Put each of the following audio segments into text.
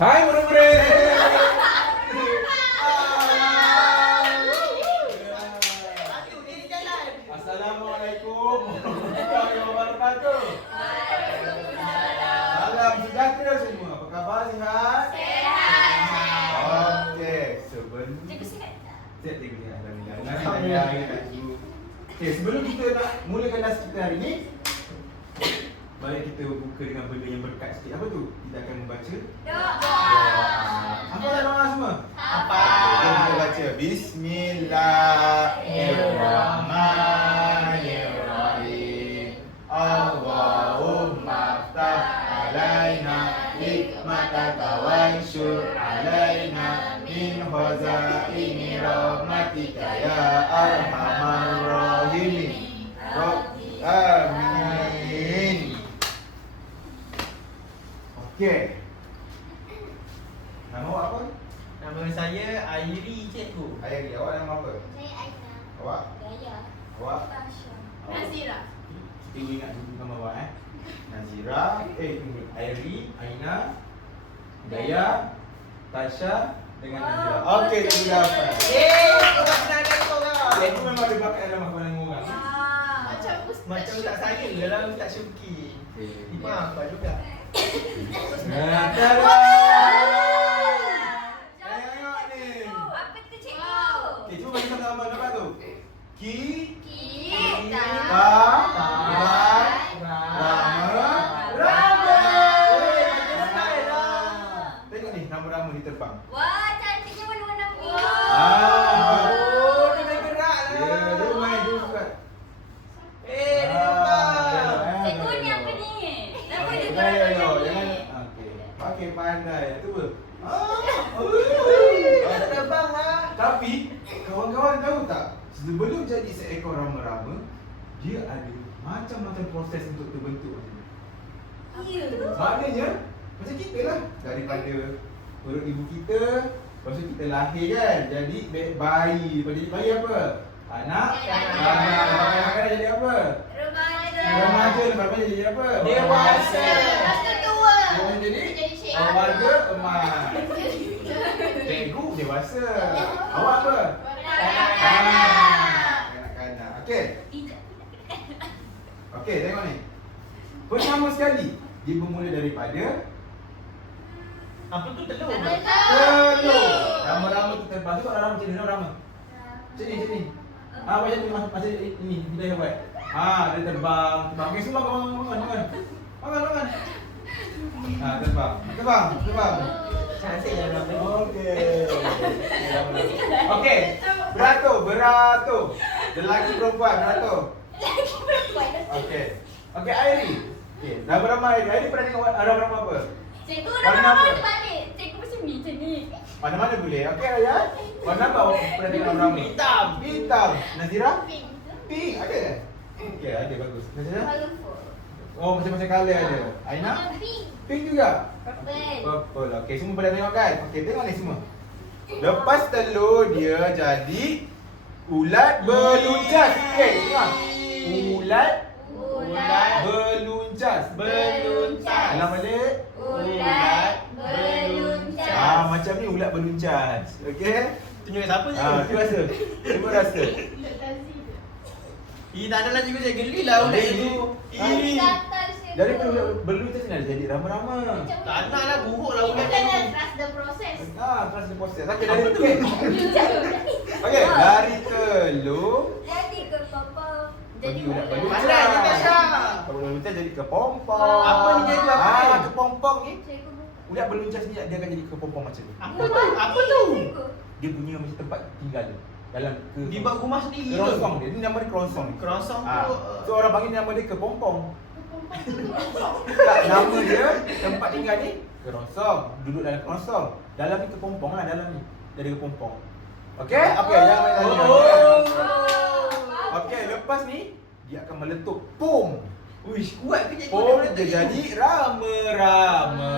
Hai murid-murid. Assalamualaikum warahmatullahi wabarakatuh. Salam sejahtera semua. Apa khabar, sihat? Okey, sebelum Cikgu sihat tak? sihat cikgu sihat. Alhamdulillah. Okey, sebelum kita nak mulakan kelas kita hari ni, mari kita buka dengan benda yang berkat sikit. Apa tu? Kita akan membaca Doa. Apa dah doa semua? Apa? Kita baca Bismillahirrahmanirrahim. Allahumma ftah alaina hikmataka wansyur alaina min khazaini rahmatika ya arhamar rahimin. Amin. Okey. Nama awak apa? Nama saya Airi cikgu. Ayah, awak nama apa? Saya Aina. Awak? Daya. Awak? Tasha. Awak? Nazira. Cikgu ingat dulu nama awak Nazira, tunggu. Airi, Aina, Daya, Tasha dengan Nazira. Okey, cikgu dah hafal. Korang kenal dengan korang. Cikgu memang ada bakat dalam hafalan orang. Macam ustaz. Macam tak saya dalam tak Syuki. Imam apa juga. Nah, tada! Tengok ni. Apa tu cikgu? Okey, cuba bagi sama nama tu. Ki, Kita. Tengok ni, rama-rama ni terbang. Wah, cantiknya warna-warna biru. Oh, dia main gerak lah. Ya, dia main juga. Dia terbang. Cikgu ni apa ni? Kenapa dia Jangan, gerak-gerak jangan. ni? Okey. Okey, pandai. Cuba. Dia terbang lah. Tapi, kawan-kawan tahu tak? Sebelum jadi seekor rama-rama, dia ada macam-macam proses untuk terbentuk macam ni. Ya. Maknanya, macam kita lah. Daripada perut ibu kita, lepas tu kita lahir kan. Jadi, bayi. Lepas jadi bayi apa? Anak. Anak jadi apa? Remaja. Remaja. Lepas tu jadi apa? Dewasa. Lepas tu tua. Dia jadi? Jadi cikgu. Warga emas. Cikgu dewasa. Awak apa? Kanak-kanak. Okey. Okey, tengok ni. Pertama sekali, dia bermula daripada Apa tu telur? telur. Rama-rama tu terbang. Tengok rama macam ni, rama. Macam ni, macam ni. Macam ni, macam ini. Kita yang buat. Dia terbang. Okey, semua bangun. Bangun. Terbang. Cantik lah nama ni. Okey. Beratur. Lelaki perempuan beratur. Okey, Airi. Okey, rama-rama Airi. Airi pernah tengok rama-rama apa? Cikgu Warna rama-rama apa? terbalik. Cikgu macam ni. Mana-mana boleh. Okey, Raya. Warna apa awak pernah tengok rama-rama? Hitam. Nazira? Pink. Ada ke? Okey, ada, bagus. Nazira? Oh, macam-macam colour ada. Aina? Pink juga? Purple. Okey, semua pada tengok kan? Okey, tengok ni semua. Lepas telur dia jadi ulat beluncas. Okey, tengok. Ulat beluncas. Alam balik. Ulat beluncas. Macam ni ulat beluncas. Okey? Tunjuk siapa je? Tu rasa. Cuba rasa. Tak ada lah cikgu, saya geli lah ulat Geli. tu. Dari ulat beluncas ni jadi rama-rama. Tak nak lah, buruk lah ulat Kita tu. trust the process. Trust the process. Okey, dari Okey, dari telur Jadi ke papa. Jadi ulat ulat. beluncas. Pandai ni, Tasha. Kalau beluncas jadi kepompong. Apa ni cikgu, apa ni? Kepompong ni. Cikgu buka. Ulat beluncas ni dia akan jadi kepompong macam ni. Apa tu? Apa tu? Dia punya macam tempat tinggal dia. Dalam Di bawah rumah sendiri ke? kerongsong dia. Ni nama dia kerongsong ni. Kerongsong Ah. tu. So orang panggil nama dia kepompong. Tak, nama dia tempat tinggal ni kerongsong. Duduk dalam kerongsong. Dalam ni kepompong lah, dalam ni. Jadi kepompong. Okey? Okey, jangan main tanya. Okey, lepas ni dia akan meletup. Pum. Uish, kuat ke cikgu? Pum dia jadi rama-rama.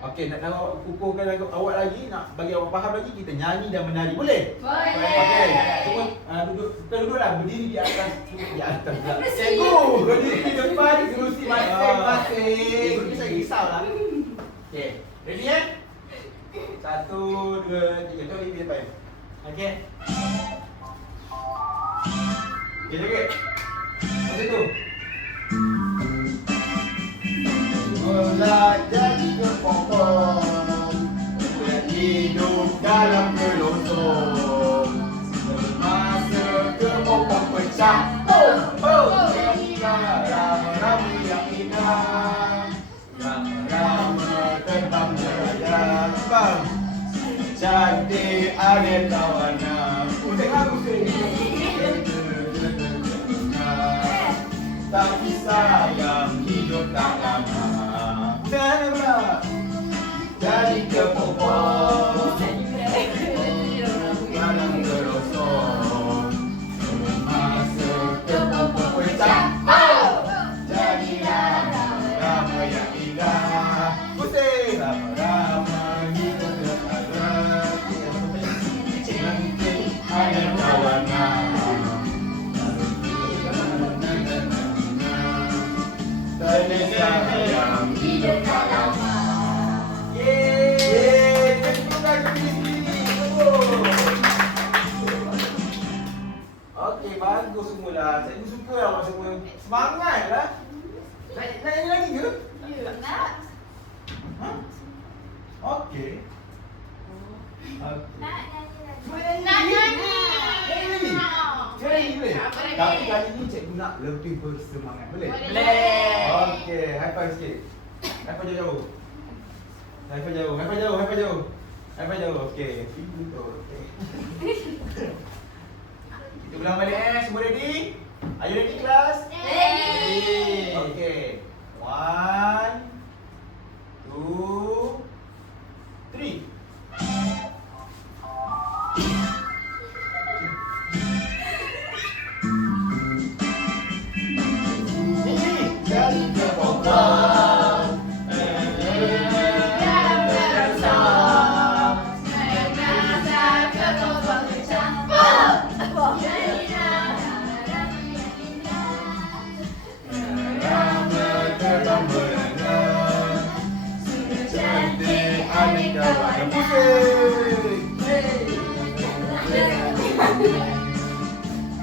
Okey, nak kukuhkan awak lagi, nak bagi awak faham lagi, kita nyanyi dan menari. Boleh? Boleh. Okey, semua kita duduklah, berdiri di atas pula. Cikgu. Berdiri di depan kerusi masing-masing. Cikgu ni saya risau lah. Okey, ready? depan. Okey. Okay, joget. Macam tu. Mula jadi kepompong, yang hidup dalam gelosong. Semasa kepompong pecah, jadilah rama-rama yang indah. Rama-rama terbang berlayar, bang. Cantik aneka warna. Tengah pusing. Tapi sayang hidup tak lama. Kenapa? Jadi kepompong, dalam gelosong. Semasa kepompong pecah, jadilah rama yang indah. Pusing rama-rama hidup berlayar. Cantik aneka warna. Sayang hidup tak lama. Yeay! Terima kasih. Okey, bagus semula. Saya suka awak semua. Semangatlah. Nak nyanyi lagi ke? Ya, nak. Ha? Okey. Nak nyanyi lagi. Nak nyanyi. Jadi boleh? Boleh. Tapi kali ni cikgu nak lebih bersemangat. Boleh? Boleh. Okey, high five sikit. High five jauh. High five jauh, high five jauh, high five jauh. High five jauh. Okey. Okey. Kita ulang balik semua ready? Are you ready kelas? Ready. Okey. 1 2 3. Jadi kepompong, rama terbang berlayar. Cantik aneka warna. Pusing.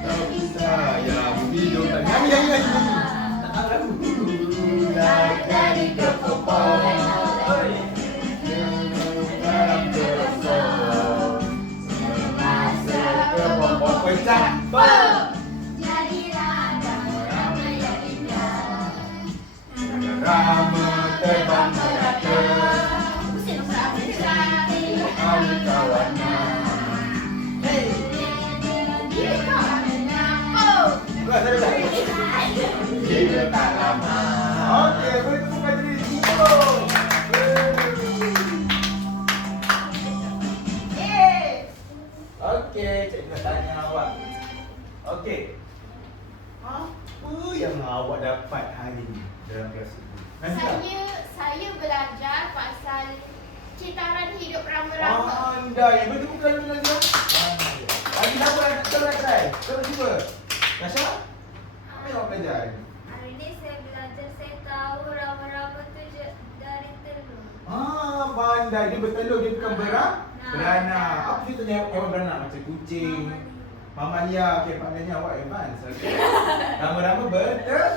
Tapi sayang hidup tak nyanyi. Jadi kepompong, dalam gelosong. Semasa kepompong pecah, rama terbang berlayar. Aneka warna. Hidup tak lama. Okey, boleh temukan diri semua. Okey, cikgu nak tanya awak. Okey. Apa yang awak dapat hari ini dalam kelas itu? Saya belajar pasal kitaran hidup rama-rama. Pandai. Boleh temukan dulu lagi ya? Pandai. Lagi apa yang kita nak try? Kita cuba. Nasha? Apa yang awak belajar hari ini? Hari ni saya belajar, saya tahu rama-rama tu dari telur. Pandai. Dia bertelur, dia bukan beranak. Beranak. Apa kita tanya hewan beranak? Macam kucing, mamalia. Okey, pandainya awak advance. Okey. Rama-rama bertelur.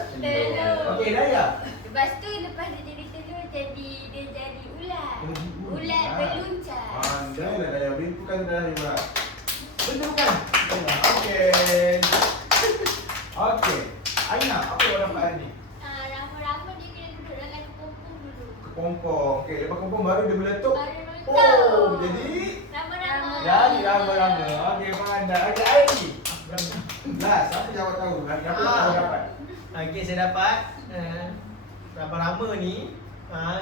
Okey, Daya. Lepas tu lepas dia jadi telur dia jadi ular. Jadi ular. Ular berluncur. Pandai lah Daya. Boleh bukan Daya juga. Boleh bukan? Okey. Okey. Aina, apa yang awak dapat hari ni? Rama-rama dia kena duduk dalam kepompong dulu. Kepompong. Okey, lepas kepompong baru dia meletup. Baru meletup. Oh, jadi Rama-rama. jadi rama-rama. Okey, pandai. Okey, Aini. Last, apa yang awak tahu? Hari apa yang awak dapat? Okey, saya dapat rama-rama ni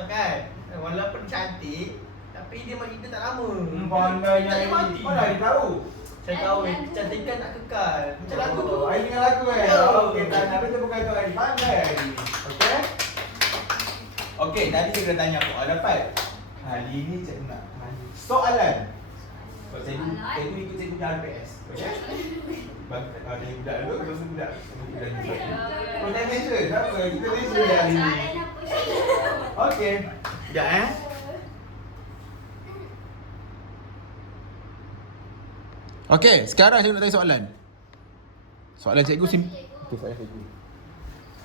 kan, walaupun cantik tapi dia mati dia tak lama. Pandainya Tak Aini. mati. Mana dia tahu? Saya tahu kecantikan tak kekal. Macam lagu tu. Aini dengan lagu Ya. Okey, tak nak kita bukan tu Aini. Pandai Aini. Okey? Okey, tadi saya kena tanya awak dapat. Hari ini cikgu nak tanya soalan. Sebab cikgu ikut cikgu punya RPS. Okey? Ada yang budak dulu, lepas tu budak. Budak juga. Oh, jangan measure. Tak apa, kita measure hari ini. Soalan apa sih? Okey. Sekejap Okey, sekarang saya nak tanya soalan. Soalan cikgu Cikgu. Itu soalan cikgu.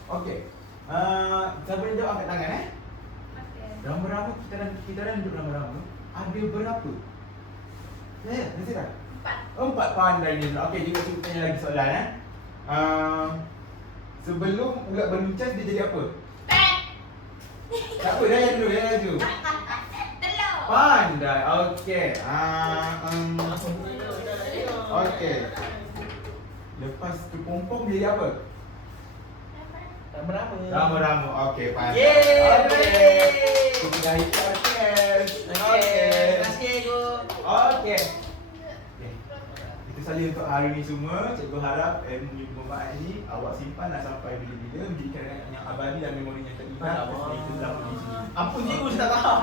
Okey. Siapa yang jawab angkat tangan Okey. Rama-rama kita orang duduk rama-rama. Ada berapa? Ya, Nazira. 4 pandai ni. Okey, juga cuba tanya lagi soalan sebelum ulat berluncas dia jadi apa? Tak apa, dah dulu, dah dulu. Telur. Pandai. Okey. Okey. Lepas kepompong dia jadi apa? Rama-rama. Rama-rama. Okey, pandai. Yeay, Okey. Kita dah ikut test. Okey, terima kasih cikgu. Okey. Itu saja untuk hari ni semua. Cikgu harap ilmu bermanfaat ni awak simpanlah sampai bila-bila menjadi kenangan yang abadi dan memori yang terindah. Itu dalam di sini. Ampun cikgu, saya tak faham.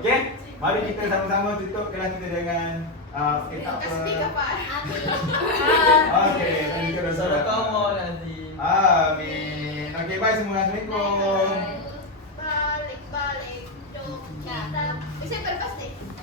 Okey. Mari kita sama-sama tutup kelas kita dengan Amin. Okey, thank you. Assalamualaikum. Amin. Okey, bye semua. Assalamualaikum.